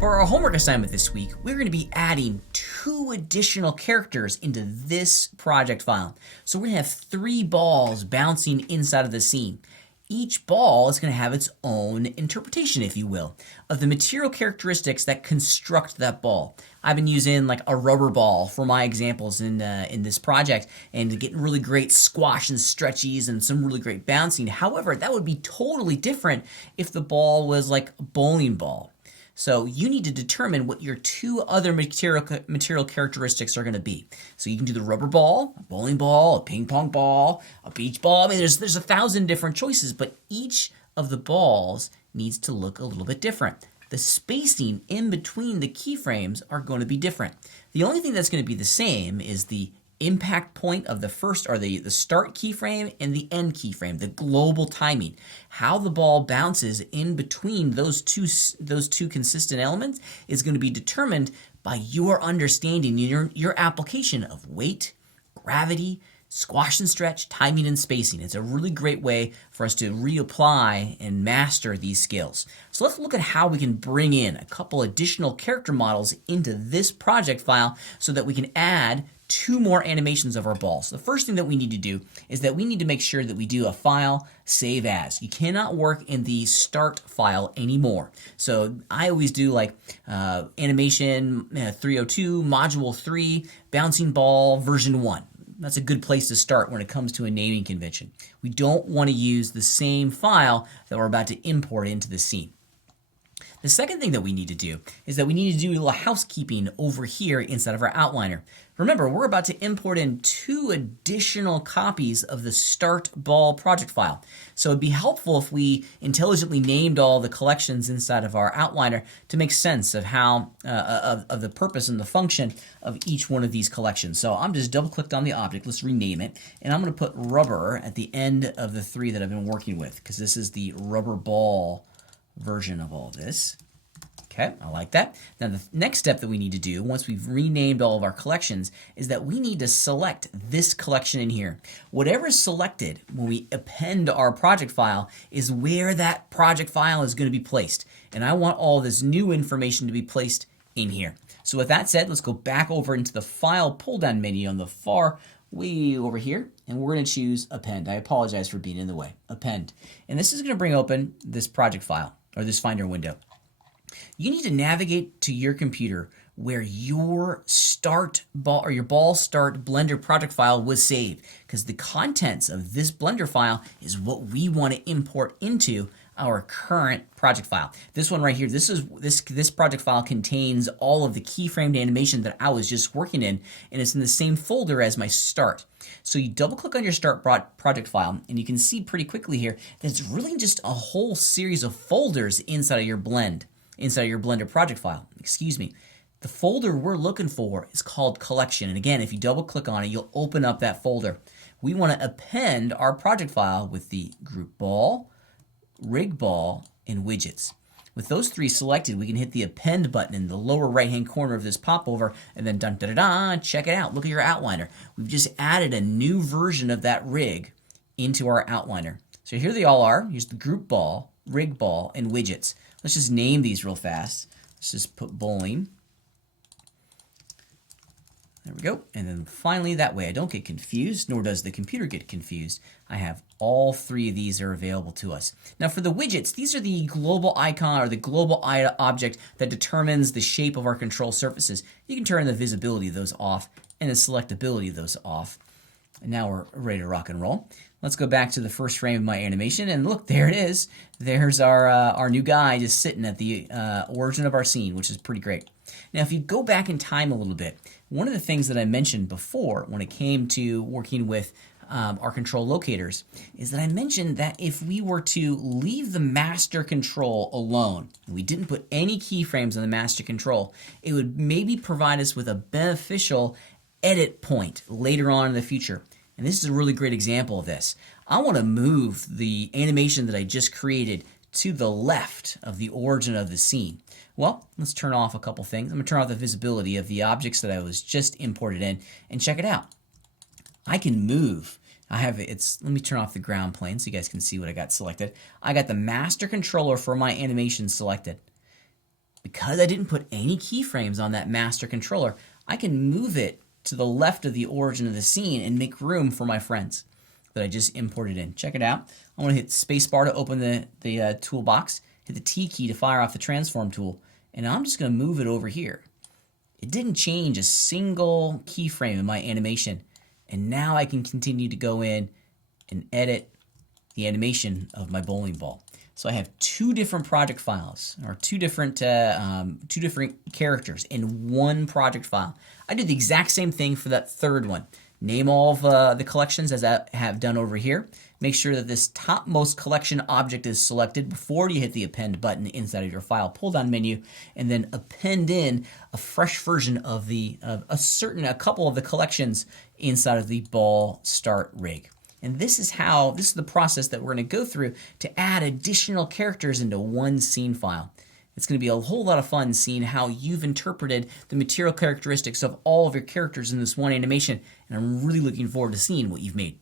For our homework assignment this week, we're going to be adding 2 additional characters into this project file. So we're going to have 3 balls bouncing inside of the scene. Each ball is going to have its own interpretation, if you will, of the material characteristics that construct that ball. I've been using like a rubber ball for my examples in this project and getting really great squash and stretchies and some really great bouncing. However, that would be totally different if the ball was like a bowling ball. So you need to determine what your 2 other material characteristics are going to be. So you can do the rubber ball, a bowling ball, a ping pong ball, a beach ball. I mean, there's 1,000 different choices, but each of the balls needs to look a little bit different. The spacing in between the keyframes are going to be different. The only thing that's going to be the same is the impact point of the first, or the start keyframe and the end keyframe, the global timing. How the ball bounces in between those two consistent elements is going to be determined by your understanding, your application of weight, gravity, squash and stretch, timing, and spacing. It's a really great way for us to reapply and master these skills. So let's look at how we can bring in a couple additional character models into this project file so that we can add 2 more animations of our balls. So the first thing that we need to do is that we need to make sure that we do a file save as. You cannot work in the start file anymore. So I always do like animation 302, module 3, bouncing ball version 1. That's a good place to start when it comes to a naming convention. We don't want to use the same file that we're about to import into the scene. The second thing that we need to do is that we need to do a little housekeeping over here inside of our outliner. Remember, we're about to import in 2 additional copies of the start ball project file. So it'd be helpful if we intelligently named all the collections inside of our outliner to make sense of how of the purpose and the function of each one of these collections. So I'm just double clicked on the object. Let's rename it. And I'm going to put rubber at the end of the 3 that I've been working with, because this is the rubber ball version of all this. Okay, I like that. Now the next step that we need to do once we've renamed all of our collections is that we need to select this collection in here. Whatever is selected when we append our project file is where that project file is going to be placed. And I want all this new information to be placed in here. So with that said, let's go back over into the file pull down menu on the far way over here, and we're going to choose append. I apologize for being in the way. Append. And this is going to bring open this project file, or this Finder window. You need to navigate to your computer where your start ball or your ball start Blender project file was saved, because the contents of this Blender file is what we want to import into our current project file. This one right here, this project file contains all of the keyframed animation that I was just working in, and it's in the same folder as my start. So you double click on your start project file, and you can see pretty quickly here that it's really just a whole series of folders inside of your Blender project file. Excuse me. The folder we're looking for is called collection. And again, if you double click on it, you'll open up that folder. We want to append our project file with the group ball, rig ball, and widgets. With those 3 selected, we can hit the append button in the lower right hand corner of this popover, and then dun da da da, check it out. Look at your outliner. We've just added a new version of that rig into our outliner. So here they all are. Here's the group ball, rig ball, and widgets. Let's just name these real fast. Let's just put bowling. There we go. And then finally, that way I don't get confused, nor does the computer get confused. I have all 3 of these are available to us. Now for the widgets, these are the global icon or the global object that determines the shape of our control surfaces. You can turn the visibility of those off and the selectability of those off. And now we're ready to rock and roll. Let's go back to the first frame of my animation, and look, there it is. There's our new guy just sitting at the origin of our scene, which is pretty great. Now, if you go back in time a little bit, one of the things that I mentioned before when it came to working with our control locators is that I mentioned that if we were to leave the master control alone, and we didn't put any keyframes on the master control, it would maybe provide us with a beneficial edit point later on in the future. And this is a really great example of this. I want to move the animation that I just created to the left of the origin of the scene. Well, let's turn off a couple things. I'm going to turn off the visibility of the objects that I was just imported in, and check it out. I can move. Let me turn off the ground plane so you guys can see what I got selected. I got the master controller for my animation selected. The because I didn't put any keyframes on that master controller, I can move it to the left of the origin of the scene and make room for my friends that I just imported in. Check it out. I want to hit spacebar to open the toolbox, hit the T key to fire off the transform tool, and I'm just going to move it over here. It didn't change a single keyframe in my animation, and now I can continue to go in and edit the animation of my bowling ball. So I have two different project files, or two different characters in one project file. I did the exact same thing for that third one. Name all of the collections as I have done over here. Make sure that this topmost collection object is selected before you hit the append button inside of your file pull-down menu, and then append in a fresh version of a couple of the collections inside of the ball start rig. And this is the process that we're going to go through to add additional characters into one scene file. It's going to be a whole lot of fun seeing how you've interpreted the material characteristics of all of your characters in this one animation, and I'm really looking forward to seeing what you've made.